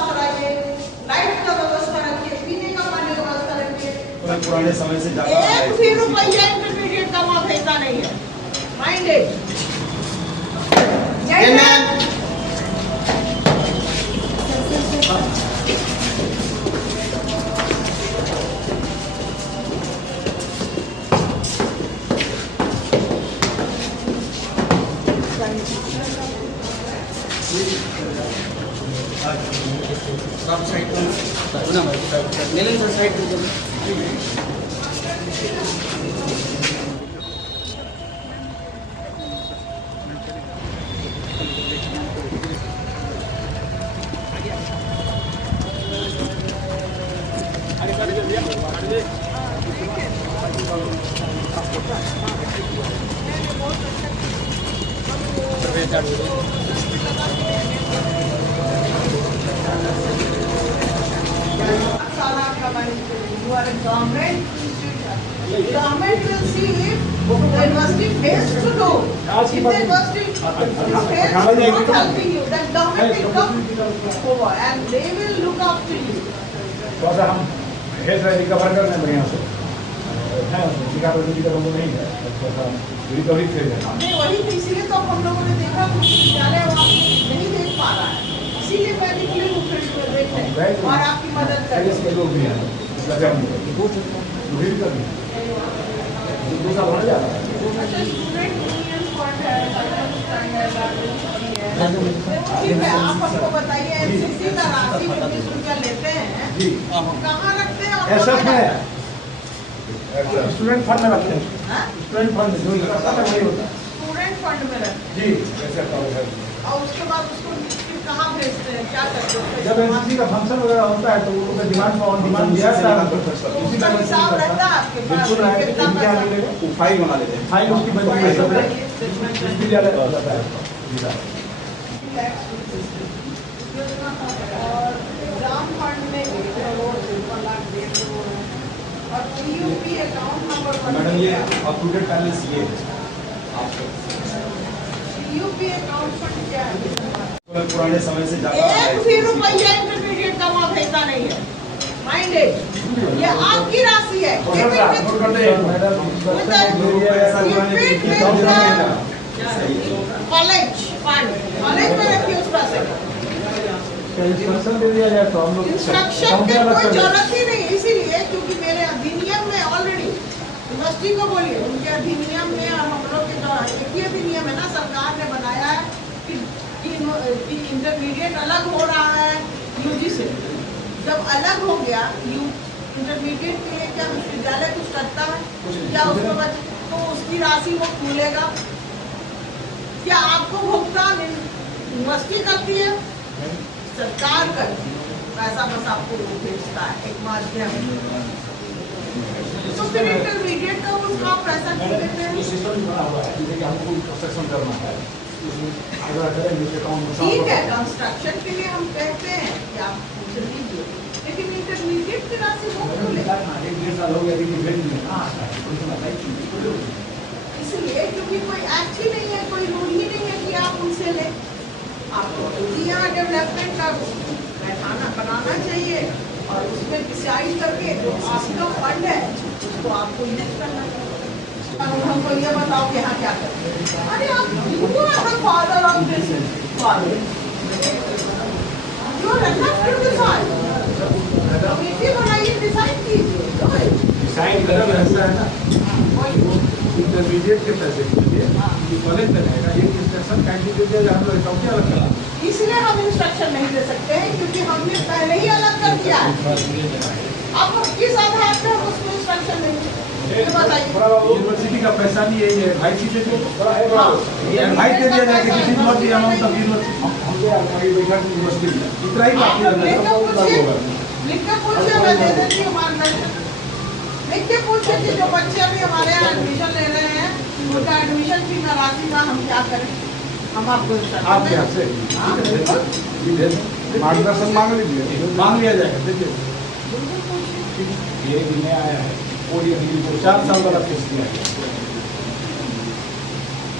पास कराइए, लाइट का व्यवस्था रखिए, पीने का पानी का व्यवस्था रखिए। पुराने समय से एक भी रुपया इंटरमीडिएट का वहाँ भेजता नहीं है, minded. You are a government institution. Government will see if the university fails to do. If the university fails not helping you, then government will come over and they will look after you. तो हम health recover करने बढ़िया से है, नहीं है, recovery phase है। नहीं वही तो, इसीलिए तो हम लोगों ने देखा कुछ विद्यालय वहाँ नहीं देख पा रहा है, इसीलिए मैं निकली हूँ फील्ड में देखने और आपकी मदद करने। लोग भी हैं, दूसरा बढ़ जाता है। ठीक है, आप हमको बताइए एनसीसी का राशि 19 रुपया लेते हैं जी, कहाँ रखते हैं? ऐसा है स्टूडेंट फंड में रखते हैं, स्टूडेंट फंड जो होता है वही होता है, स्टूडेंट फंड में रखते जी ऐसा है। और उसके बाद उसको फिर कहाँ भेजते हैं, क्या करते हैं? जब एनसीसी का फंक्शन वगैरह होता है तो उनका डिमांड ऑन डिमांड दिया जाता है, उसका हिसाब रहता है आपके पास, कितना पैसा? फाइल बना लेते हैं, फाइल उसकी बनती है सब विद्यालय होता है। और एग्जाम फंड में 1 करोड़ 53 लाख दे दो और पीयूपी अकाउंट नंबर मैडम ये अपटूडेट बैलेंस ये पीयूपी अकाउंट फंड क्या है? पुराने समय से एक भी रुपया इंटरमीडिएट का वहाँ भेजता नहीं है, माइंडेड। ये आपकी राशि है, कॉलेज कॉलेज में रखिए उस पैसे को। इंस्ट्रक्शन दे दिया जाए तो हम लोग इंस्ट्रक्शन की कोई जरूरत ही नहीं, इसीलिए क्योंकि मेरे अधिनियम में ऑलरेडी यूनिवर्सिटी को बोलिए उनके अधिनियम में और हम लोग के जो अधिनियम है ना, सरकार ने बनाया है कि इंटरमीडिएट अलग हो रहा है यूजी से। जब अलग हो गया इंटरमीडिएट के लिए क्या विश्वविद्यालय कुछ करता है क्या? उसके बाद तो उसकी राशि वो भूलेगा क्या? आपको भुगतान यूनिवर्सिटी करती है, सरकार करती है, पैसा बस आपको भेजता है एक माध्यम। तो फिर इंटरमीडिएट का उसका पैसा क्यों देते हैं? सिस्टम बना हुआ है जैसे कि हमको कंस्ट्रक्शन करना है, ठीक है, कंस्ट्रक्शन के लिए हम कहते हैं कि आप पूछ लीजिए, लेकिन इंटरमीडिएट की राशि वो क्यों लेते हैं? 1-1.5 साल हो गया, इसलिए क्योंकि कोई एक्ट ही नहीं है, कोई रूल ही नहीं है कि आप उनसे लें। आपको यहाँ डेवलपमेंट का पैमाना बनाना चाहिए और उसमें डिसाइड करके जो आपका फंड है उसको आपको यूज करना चाहिए। हमको ये बताओ कि यहाँ क्या करते हैं? अरे आप फादर ऑफ दिस कमेटी बनाइए, डिसाइड कीजिए। डिसाइड करना ऐसा है ना, इंटरमीडिएट के पैसे के लिए कॉलेज में रहेगा, ये इंस्ट्रक्शन कैंडिडेट दिया हम लोग अकाउंट अलग करा, इसलिए हम इंस्ट्रक्शन नहीं दे सकते हैं क्योंकि हमने पहले ही अलग कर दिया है। अब किस आधार पर हम उसको इंस्ट्रक्शन देंगे ये बताइए? यूनिवर्सिटी का पैसा नहीं है, ये भाई से भाई दे दिया जाए किसी यूनिवर्सिटी अमाउंट ऑफ यूनिवर्सिटी इतना ही बात लिख के पूछिए, मैं दे देती हूँ मार्गदर्शन। लिख के पूछिए कि जो बच्चे अभी हमारे यहाँ एडमिशन ले रहे हैं उनका एडमिशन फी का राशि का हम क्या करें? हम आपको आपके यहाँ से मार्गदर्शन मांग लीजिए, मांग लिया जाएगा। देखिए ये भी नया आया है और ये 4 साल वाला केस दिया है,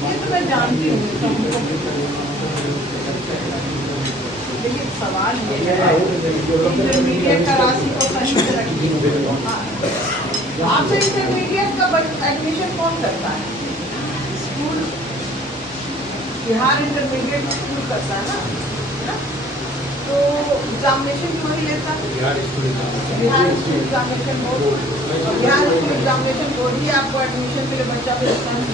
ये तो मैं जानती हूँ, देखिए सवाल ये है, इंटरमीडिएट का राशि को सही से रखिए। हाँ, आपसे इंटरमीडिएट का एडमिशन कौन करता है? स्कूल, बिहार इंटरमीडिएट स्कूल करता है ना? तो एग्जामिनेशन क्यों नहीं लेता? Bihar school examination board, Bihar school examination board ही आपको एडमिशन के लिए बच्चा भेजता है।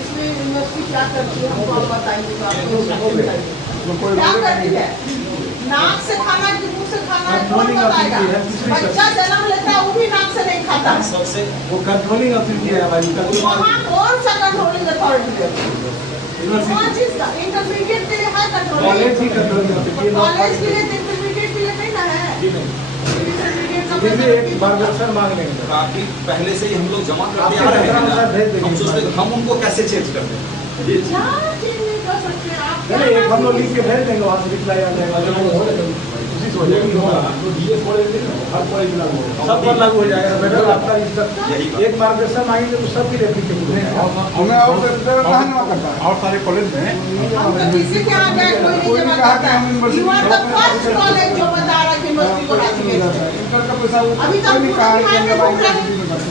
इसमें यूनिवर्सिटी क्या करती है हमको आप बताइए, तो आपको क्या करती है? नाक से खाना कि मुंह से खाना है कौन बताएगा? बच्चा जन्म लेता है वो भी नाक से नहीं खाता। सबसे वो कंट्रोलिंग अथॉरिटी है हमारी। वहाँ कौन सा कंट्रोलिंग अथॉरिटी है? कौन चीज का? इंटरमीडिएट के लिए है कंट्रोलिंग। कॉलेज ही कंट्रोलिंग अथॉरिटी। कॉलेज के लिए, इंटरमीडिएट के लिए नहीं ना है। इंटरमीडिएट का फिर भी एक मार्गदर्शन मांग लेंगे। काफी पहले से ही हम लोग जमा करते आ रहे हैं, हम सोचते हम उनको कैसे चेंज कर दें। क्या चेंज नहीं कर सकते आप? नहीं एक हम लोग लिख के भेज देंगे, वहाँ से रिप्लाई आ जाएगा। उसी से हो जाएगा, सब पर लागू हो जाएगा। मैडम आपका एक मार्गदर्शन मांगेंगे तो सबके लिए एप्लीकेबल है। हमें और सारे कॉलेज में हम तो किसी के यहाँ गए, कोई नहीं जमा करता है। You are the first college जो बता रहा है कि यूनिवर्सिटी को राशि भेजते हैं। अभी तक बिहार में घूम रहे हैं,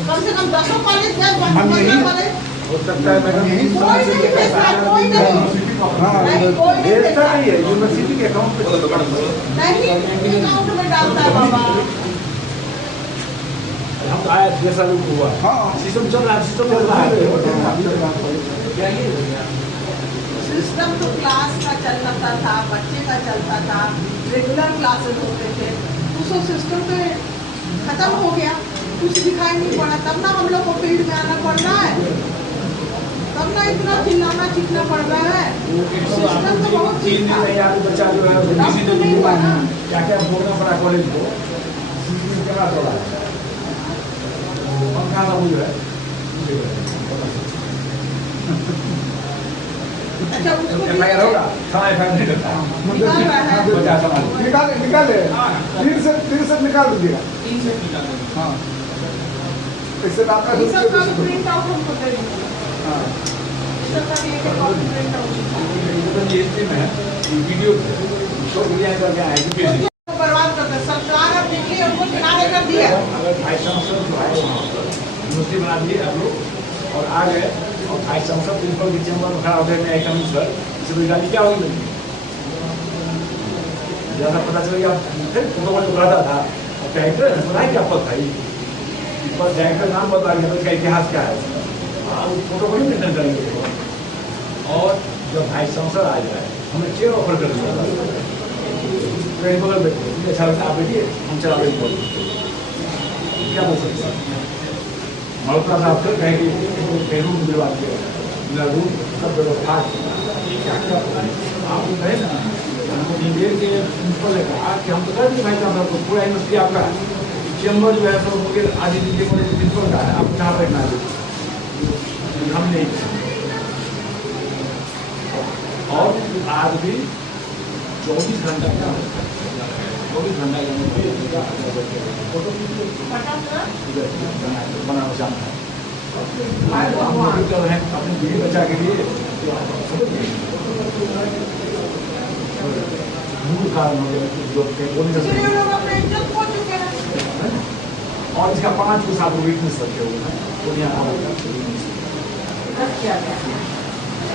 कम से कम 10 कॉलेज गए, 15 कॉलेज। हो सकता है मैडम कोई नहीं भेजता है, कोई नहीं। नहीं, कोई नहीं भेजता भेजता नहीं है, यूनिवर्सिटी के अकाउंट पे नहीं, अकाउंट में डालता है बाबा। हम तो आया 6 साल हुआ। सिस्टम चल रहा है, सिस्टम चल रहा है। सिस्टम तो क्लास का चलता था, बच्चे का चलता था, रेगुलर क्लासेस होते थे। उसको सिस्टम पे खत्म हो गया, कुछ दिखाई नहीं पड़ा। तब ना हम लोग को फील्ड में आना पड़ रहा है, तब ना इतना चिल्लाना चीखना पड़ रहा है। सिस्टम तो बहुत ठीक था, बच्चा जो है तब तो नहीं हुआ ना। क्या क्या बोलना पड़ा कॉलेज को, क्या चला पंखा का मुझे है। अच्छा, उसको एफआईआर होगा, थाना एफआईआर नहीं करता। निकाल रहा है। बच्चा समाज निकाले 3 से निकाल दीजिएगा। हाँ, इससे आपका ये सब का प्रिंट आउट हमको दे दीजिए। ये सब का एक कॉपी प्रिंट आउट वीडियो करके आए बर्बाद करते। सरकार अब देखिए उनको किनारे कर दिया। अगर भाई सांसद जो है यूनिवर्सिटी बना दिए आप लोग और आ गए और भाई सांसद प्रिंसिपल के चैम्बर में खड़ा हो गए नए कानून सर, इसे बेगानी क्या होगी? ज़्यादा पता चल गया फिर प्रोटोकॉल तो रहता था, और डायरेक्टर सुनाई क्या पद भाई पर डायरेक्टर नाम बता दिया तो इसका इतिहास क्या है, वो प्रोटोकॉल ही मेंटेन करेंगे। और जब भाई सांसद आ जाए हमें चेयर ऑफर कर दिया, मेरे बगल बैठे मुझे अच्छा लगता आप बैठिए हम चला रहे बोल क्या बोल सकते हैं। मल्होत्रा साहब फिर कहेंगे पहलू मुझे बात किया मेरा रूम सब व्यवस्था क्या क्या आप कहें ना, हमको इंडिया के प्रिंसिपल ने कहा कि हम तो कर दें भाई साहब को पूरा यूनिवर्सिटी आपका चैम्बर जो है तो मुझे आदि दिल्ली कॉलेज प्रिंसिपल का है, आप कहाँ बैठना है हम नहीं। और आज भी 24 घंटा का 24 घंटा बनाना चाहता है अपने बीवी बच्चा के लिए मूल कारण हो इसलिए लोग अपने इज्जत खो चुके हैं। और इसका 5 को साथ विटनेस रखे हुए हैं तो यहाँ रख किया गया।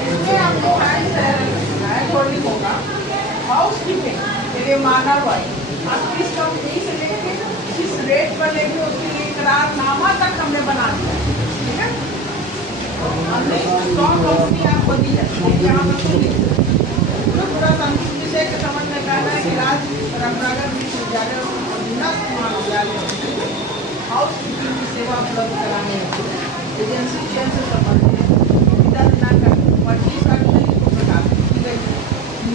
इसमें आपको होल्डिंग होगा, हाउस कीपिंग के लिए मानव है। आप किस कंपनी से लेके किस रेट पर लेके उसके लिए करारनामा तक हमने बना दिया, ठीक है। हमने स्ट्रॉन्ग कंपनी आपको दी है, यहाँ पर सुनिए पूरा विषय के समझ में कहना है कि राज्य परंपरागत विश्वविद्यालय और अधीनस्थ महाविद्यालय हाउस कीपिंग की सेवा उपलब्ध कराने एजेंसी चयन से संबंधित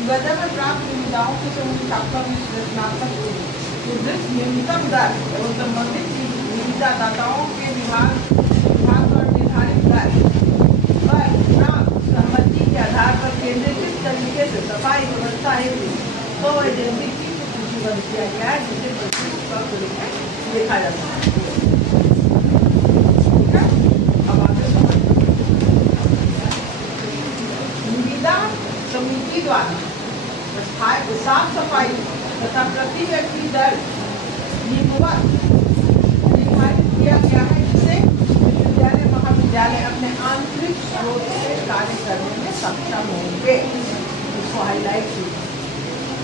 निवेदन में प्राप्त निविदाओं के संस्थापक विश्लेषणात्मक उद्देश्य न्यूनतम दर एवं संबंधित निविदादाताओं के विभाग और निर्धारित दर पर सहमति के आधार पर केंद्र किस तरीके से सफाई व्यवस्था हेतु तो एजेंसी की सूचीबद्ध किया गया है, जिसे देखा जा सकता है। अब आगे निविदा समिति द्वारा साफ सफाई प्रति व्यक्ति दर निम्नवत निर्धारित किया गया है, जिससे विद्यालय महाविद्यालय अपने आंतरिक स्रोत से कार्य करने में सक्षम होंगे। इसको हाईलाइट कीजिए,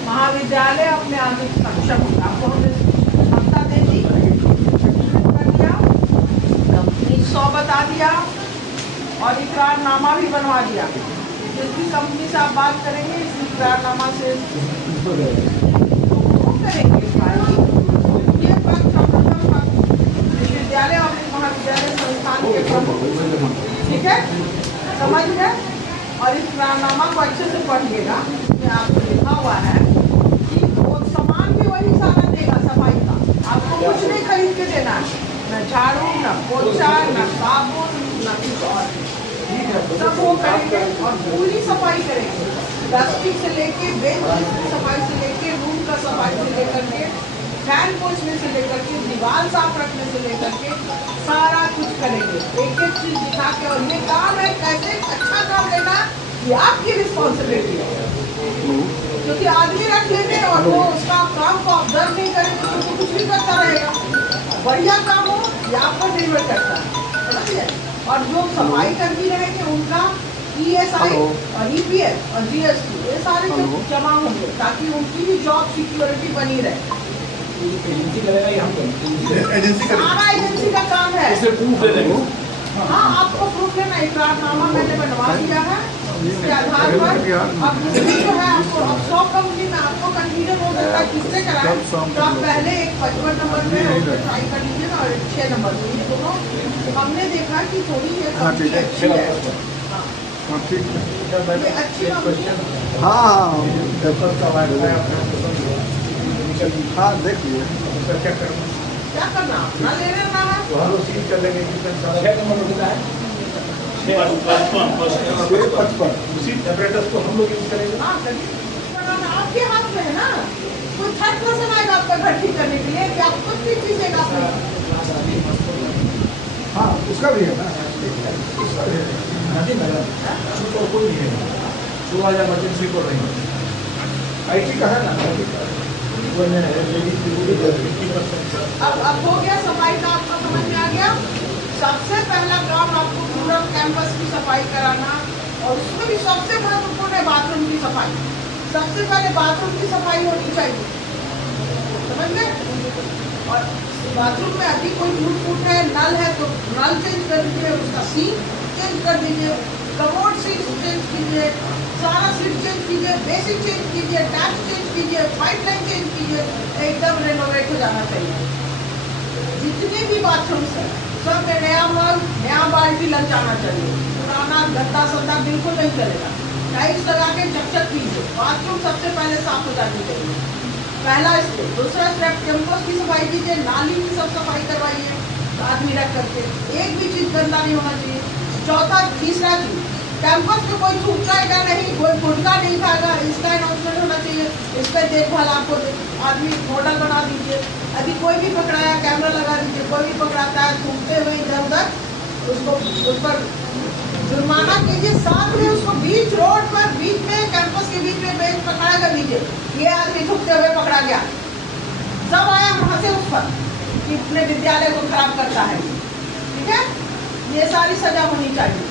महाविद्यालय अपने आंतरिक सक्षम होगा। आपको हमने क्षमता दे दी, कर दिया, कंपनी 100 बता दिया और इकरारनामा भी बनवा दिया। जिसकी कंपनी से आप बात करेंगे इस इकरारनामा से करेंगे ये बात विद्यालय और महाविद्यालय संस्थान के प्रमुख, ठीक है, समझ गए। और इस इकरारनामा को अच्छे से पढ़िएगा, इसमें आपको लिखा हुआ है कि वो सामान भी वही सारा देगा सफाई का, आपको कुछ नहीं खरीद के देना है, न झाड़ू, न पोछा, न साबुन, न कुछ और, सब वो करेंगे और पूरी सफाई करेंगे। डस्टिंग से लेके बेंच की सफाई से लेके रूम का सफाई से लेकर के फैन पोछने से लेकर के दीवार साफ रखने से लेकर के सारा कुछ करेंगे, एक एक चीज दिखा के। और ये काम है कैसे अच्छा काम लेना, ये आपकी रिस्पॉन्सिबिलिटी है, क्योंकि आदमी रख लेंगे और वो उसका काम को ऑब्जर्व नहीं करेंगे तो कुछ भी करता रहेगा। बढ़िया काम हो ये आप पर निर्भर करता है, समझिए। और जो सफाई कर्मी रहेंगे उनका ESI और EPF और GST ये सारे जो जमा होंगे, ताकि उनकी भी जॉब सिक्योरिटी बनी रहे। एजेंसी करेगा या हम करेंगे? एजेंसी सारा एजेंसी का काम है। उसे प्रूफ दे देंगे। हाँ, आपको प्रूफ लेना, इकरारनामा मैंने बनवा दिया है, इसके आधार पर अब दूसरी जो है आपको अब 100 कंपनी में आपको कंफ्यूजन हो सकता है किससे कराएं, तो आप पहले एक 55 नंबर में ट्राई कर लीजिए ना, और 6 नंबर में, ये दोनों हमने देखा कि थोड़ी ये कंपनी अच्छी है। हाँ ठीक है, ये अच्छी कंपनी, हाँ पेपर का वायदा है हाँ देख लिए। क्या करना? क्या करना, ना लेने ना है। तो हम सीट कर लेंगे कि 6 नंबर होता है, 55 उसी apparatus को हम लोग यूज करेंगे। हाँ, करना आपके हाथ में है ना। कोई थर्ड पर्सन आएगा आपका घर ठीक करने के लिए, क्या आप खुद ठीक कीजिएगा अपने? हाँ उसका भी है ना, नहीं मैडम, तो कोई नहीं है, 2000 इमरजेंसी को नहीं, IT का है ना, अब हो गया सफाई का, आपका समझ में आ गया। सबसे पहला काम आपको पूरा कैंपस की सफाई कराना, और उसमें भी सबसे महत्वपूर्ण है बाथरूम की सफाई। सबसे पहले बाथरूम की सफाई होनी चाहिए, समझ गए। और बाथरूम में अभी कोई टूट फूट है, नल है तो नल चेंज कर दीजिए, उसका सीट चेंज कर दीजिए, कमोड सीट चेंज कीजिए, सारा सीट चेंज कीजिए, बेसिक चेंज कीजिए, टैप चेंज कीजिए, पाइप लाइन चेंज कीजिए, एकदम रेनोवेट हो जाना चाहिए। जितने भी बाथरूम्स हैं सब में नया नल, नया बाल्टी लग जाना चाहिए, पुराना गंदा संदा बिल्कुल नहीं चलेगा। टाइल्स लगा के चकचक कीजिए, बाथरूम सबसे पहले साफ हो जानी चाहिए, पहला स्टेप। दूसरा स्टेप कैंपस की सफाई कीजिए, नाली की सब सफाई करवाइए आदमी रख करके, एक भी चीज गंदा नहीं होना चाहिए। चौथा तीसरा चीज, कैंपस में कोई थूक जाएगा नहीं, कोई गुटखा नहीं खाएगा, इसका अनाउंसमेंट होना चाहिए। इस पर देखभाल आपको आदमी मॉडल बना दीजिए। अभी कोई भी पकड़ाया कैमरा लगा दीजिए, कोई भी पकड़ाता है थूकते हुए इधर उधर, उसको उस पर जुर्माना कीजिए। साथ में उसको बीच रोड पर, बीच में कैंपस के बीच में बेंच पर खड़ा कर दीजिए, ये आदमी थूकते हुए पकड़ा गया, सब आया वहां से उस पर कि अपने विद्यालय को खराब करता है, ठीक है। ये सारी सजा होनी चाहिए।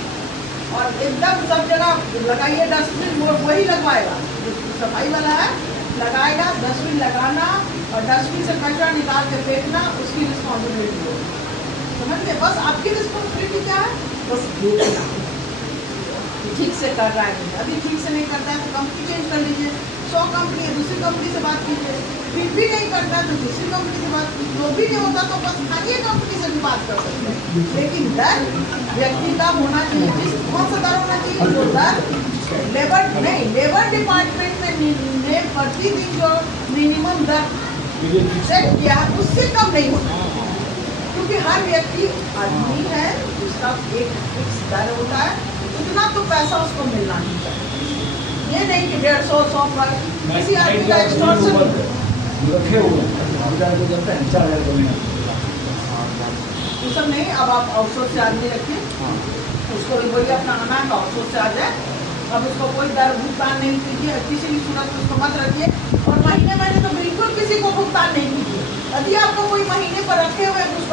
और एकदम सब जगह लगाइए डस्टबिन, वही लगवाएगा जो सफाई वाला है, लगाएगा डस्टबिन लगाना, और डस्टबिन से कचरा निकाल के फेंकना उसकी रिस्पॉन्सिबिलिटी होगी, समझ गए। बस आपकी रिस्पॉन्सिबिलिटी क्या है, बस देखना ठीक से कर रहा है, अभी ठीक से नहीं करता है तो कंपनी चेंज कर लीजिए। 100 कंपनी है, दूसरी कंपनी से बात कीजिए, फिर भी नहीं करता है तो दूसरी कंपनी से बात कीजिए, जो भी नहीं होता तो बस स्थानीय कंपनी से भी बात कर सकते हैं। लेकिन डर व्यक्ति का होना चाहिए, कौन सा डर होना चाहिए, जो डर लेबर डिपार्टमेंट ने प्रतिदिन जो मिनिमम दर सेट किया है उससे कम नहीं होता, क्योंकि हर व्यक्ति आदमी है, उसका एक फिक्स दर होता है, उतना तो पैसा उसको मिलना ही चाहिए। ये नहीं कि 150 100 पर किसी आदमी का एक्सटॉर्शन रखे हुए ये सब नहीं। अब आप आउटसोर्स से आदमी रखिए, उसको भी बोलिए अपना आना है आउटसोर्स से आ जाए। अब उसको कोई दर भुगतान नहीं कीजिए, किसी भी सूरत में उसको मत रखिए, और महीने तो बिल्कुल किसी को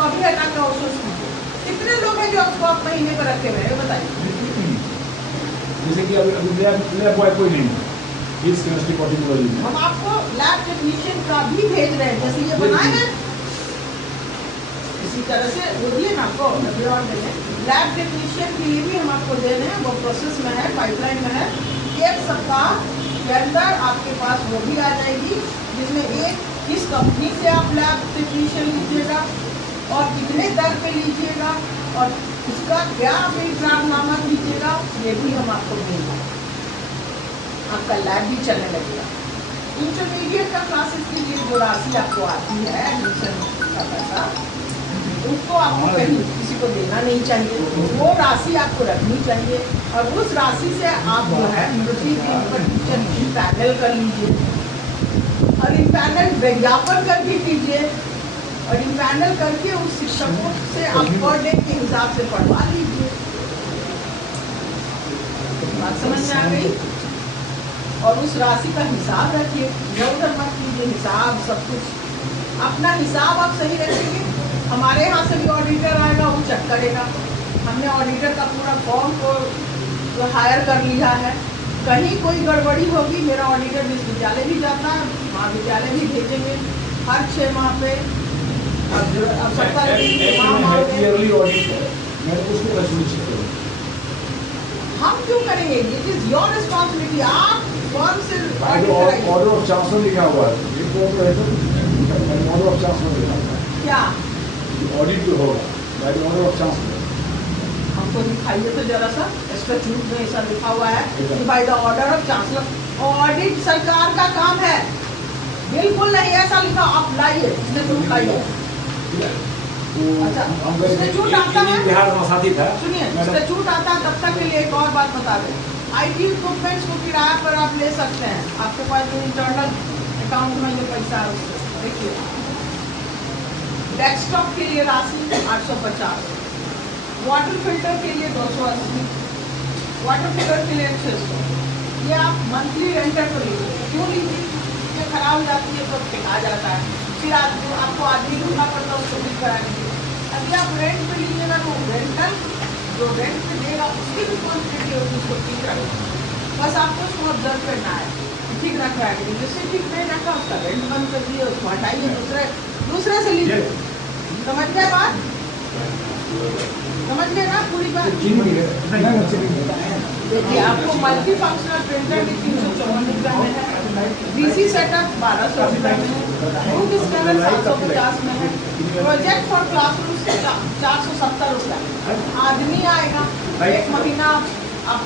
अभी हटा के आउटसोर्स कीजिए। कितने लोग हैं जो आपको आप महीने पर रखे हुए हैं बताइए। जैसे कि अभी मेरा बॉय कोई नहीं है इस केमिस्ट्री पर्टिकुलरली में। हम आपको लैब टेक्नीशियन का भी भेज रहे हैं, जैसे ये बनाए हैं इसी तरह से वो दिए ना आपको लैब टेक्नीशियन के लिए भी हम आपको दे रहे हैं, वो प्रोसेस में है, पाइपलाइन में है। 1 सप्ताह के अंदर आपके पास वो भी आ जाएगी, जिसमें एक किस कंपनी से आप लैब टेक्नीशियन लीजिएगा और कितने दर पे लीजिएगा और उसका क्या आप इकरारनामा कीजिएगा, ये भी हम आपको देंगे। आपका लैब भी चलने लगेगा। इंटरमीडिएट का क्लासेस के लिए जो राशि आपको आती है एडमिशन का पैसा, उसको आपको कहीं किसी को देना नहीं चाहिए, वो राशि आपको रखनी चाहिए और उस राशि से आप जो है प्रतिदिन पर टीचर पैनल कर लीजिए और पैनल विज्ञापन करके कीजिए और पैनल करके उस शिक्षकों से आप पर डे के हिसाब से पढ़वा लीजिए। बात समझ में आ गई? और उस राशि का हिसाब रखिए, इधर मत कीजिए, हिसाब सब कुछ अपना हिसाब आप सही रखेंगे। हमारे यहाँ से भी ऑडिटर आएगा, वो चेक करेगा। हमने ऑडिटर का पूरा फॉर्म को हायर कर लिया है। कहीं कोई गड़बड़ी होगी, मेरा ऑडिटर विश्वविद्यालय भी जाता है, महाविद्यालय भी भेजेंगे हर 6 माह पे। अब 70 माह हम क्यों करेंगे? It is your responsibility. आप कौन से ऑर्डर ऑफ चांसलर लिखा हुआ है, ऑर्डर ऑफ चांसलर लिखा हुआ है क्या ऑडिट जो होगा by the order of chancellor. हमको दिखाइए तो जरा सा, स्टैट्यूट में ऐसा लिखा हुआ है कि by the order of chancellor. Audit सरकार का काम है, बिल्कुल नहीं ऐसा लिखा। आप लाइए स्टैट्यूट लाइए। अच्छा, स्टैट्यूट आता है, बिहार में साथी था। सुनिए, स्टैट्यूट आता है तब तक के लिए एक और बात बता दें। IT इक्विपमेंट्स को किराए पर आप ले सकते हैं, आपके पास जो इंटरनल अकाउंट में जो पैसा है उससे देखिए। डेस्कटॉप के लिए राशि 850, वाटर फिल्टर के लिए 280, वाटर फिल्टर के लिए 600। ये आप मंथली रेंटर को लीजिए। क्यों लीजिए? ये खराब हो जाती है तो फेंका जाता है, फिर आपको आदमी ढूंढना पड़ता है उसको ठीक करा दीजिए। अभी आप रेंट पे लीजिएगा तो रेंटल जो रेंट पे देगा उसकी रिस्पॉन्सिबिलिटी होगी उसको ठीक रखना। बस आपको उसको ऑब्जर्व करना है, ठीक रख रहा है, जिससे ठीक नहीं रखा उसका रेंट बंद कर दिए, उसको हटाइए, दूसरे से लीजिए। समझ गए बात? समझ गए ना पूरी बात? देखिए, आपको मल्टी फंक्शनल प्रिंटर भी 354 रुपये में है, DC सेटअप 1200 रुपये में है, बुक स्कैनर 750 में है, प्रोजेक्ट फॉर क्लासरूम 470 रुपये। आदमी आएगा, 1 महीना आप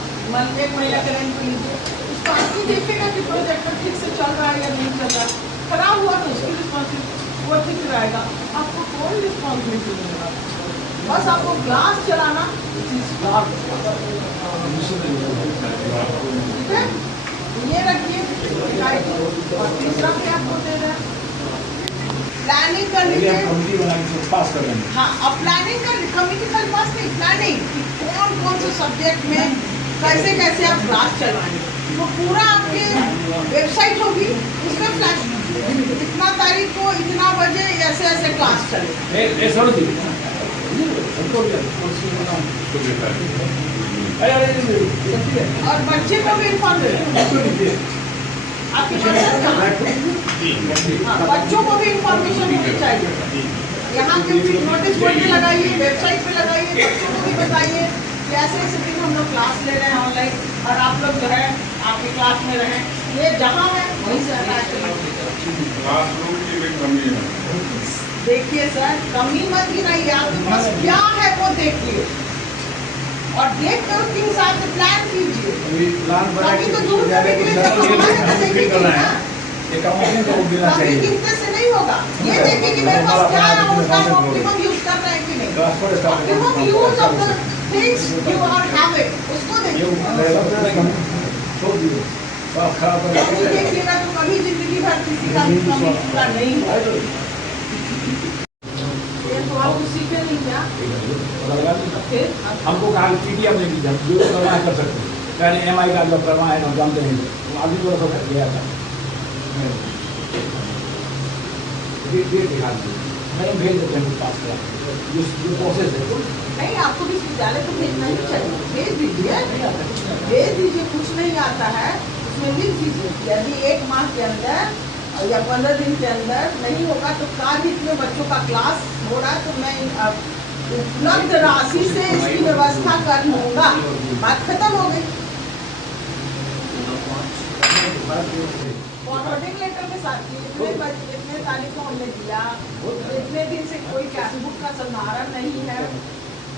1 महीना के रेंट लीजिए, उसको आदमी देखेगा कि प्रोजेक्टर ठीक से चल रहा है या नहीं चल रहा। खराब हुआ तो उसकी रिस्पॉन्सिबिलिटी, वो ठीक रहेगा, आपको कोई रिस्पॉन्सिबिलिटी नहीं होगा। बस आपको ग्लास चलाना, ठीक है? ये रखिए। और तीसरा भी आपको दे रहे हैं प्लानिंग करने के। हाँ, अब प्लानिंग कर कमिटी का पास नहीं, प्लानिंग कौन कौन से सब्जेक्ट में कैसे कैसे आप क्लास चलवाएंगे, वो पूरा आपके वेबसाइट होगी, उसमें फ्लैश इतना तारीख को इतना बजे ऐसे ऐसे क्लास चले। और बच्चे को भी इन्फॉर्म आपकी बच्चों को भी इंफॉर्मेशन होनी चाहिए। यहाँ के नोटिस बोर्ड पे लगाइए, वेबसाइट पे लगाइए, बच्चों को भी बताइए कि ऐसे ऐसे दिन हम लोग क्लास ले रहे हैं ऑनलाइन और आप लोग जो है आपकी क्लास में रहें। ये जहाँ है वहीं से क्लासरूम की भी कमी है। देखिए सर, कमी मत गिनाइए, आपके पास क्या है वो देखिए और देख कर उसके हिसाब से प्लान कीजिए। कमी तो दूर करने के लिए कमी गिनने से नहीं होगा। ये देखिए कि मेरे पास क्या है, उसका ऑप्टिमम यूज कर रहे हैं कि नहीं, optimum use of the things you are having, उसको देखिए। कभी देखिएगा तो कभी जिंदगी भर किसी का कमी पूरा नहीं होगा। तो आप सीखे नहीं क्या? हमको कहा PTM ने की जो करना कर सकते हैं, यानी MI का जो करना है हम जानते हैं, आगे जो सब गया था। मैंने भेज देते हैं पास का जो प्रोसेस है तो नहीं, आपको विश्वविद्यालय तो भेजना ही चाहिए, भेज दीजिए, कुछ नहीं आता है उसमें लिख दीजिए। यदि 1 माह के अंदर या 15 दिन के अंदर नहीं होगा तो कार्य में बच्चों का क्लास हो रहा है तो मैं उपलब्ध राशि से इसकी व्यवस्था कर लूंगा, बात खत्म हो गई। फॉरवर्डिंग लेटर के साथ इतने तारीख को हमने दिया, इतने दिन से कोई कैशबुक का संधारण नहीं है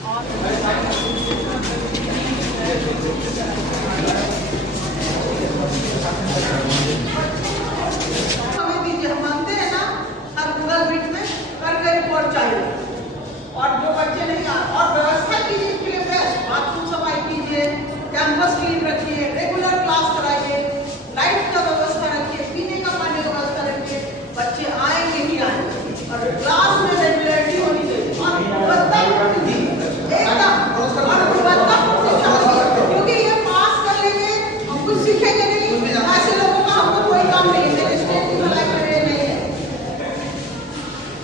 और हमें दीजिए, हम मानते हैं ना हर गूगल मीट में करके रिपोर्ट चाहिए और जो बच्चे नहीं आ और व्यवस्था कीजिए इसके लिए बेस्ट, बाथरूम सफाई कीजिए, कैंपस क्लीन रखिए, रेगुलर क्लास कराइए, लाइट का व्यवस्था रखिए, पीने का पानी का व्यवस्था रखिए, बच्चे आएंगे ही आएंगे और क्लास में रेगुलरिटी होनी चाहिए और गुणवत्तापूर्ण एकदम और गुणवत्तापूर्ण शिक्षा होगी, क्योंकि ये पास कर लेंगे हम कुछ सीखेंगे नहीं, ऐसे लोगों का हमको कोई काम नहीं है, मेरे स्टेट की भलाई कर रहे नहीं है।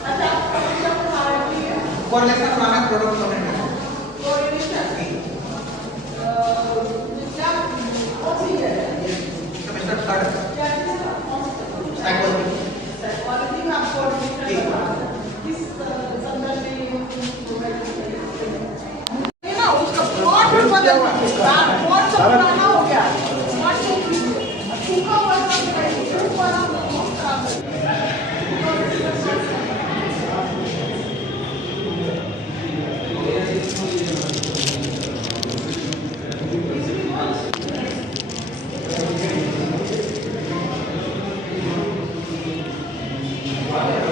अच्छा, और लेकर पुराना प्रोडक्ट बने हैं सेमेस्टर 3 साइकोलॉजी साइकोलॉजी में आपको किस संदर्भ में ये ना उसका प्लॉट बदल प्लॉट सब पुराना हो गया, प्लॉट चेंज कीजिए, सूखा हुआ सब चाहिए, सूखा वाला बहुत खराब है। Vale.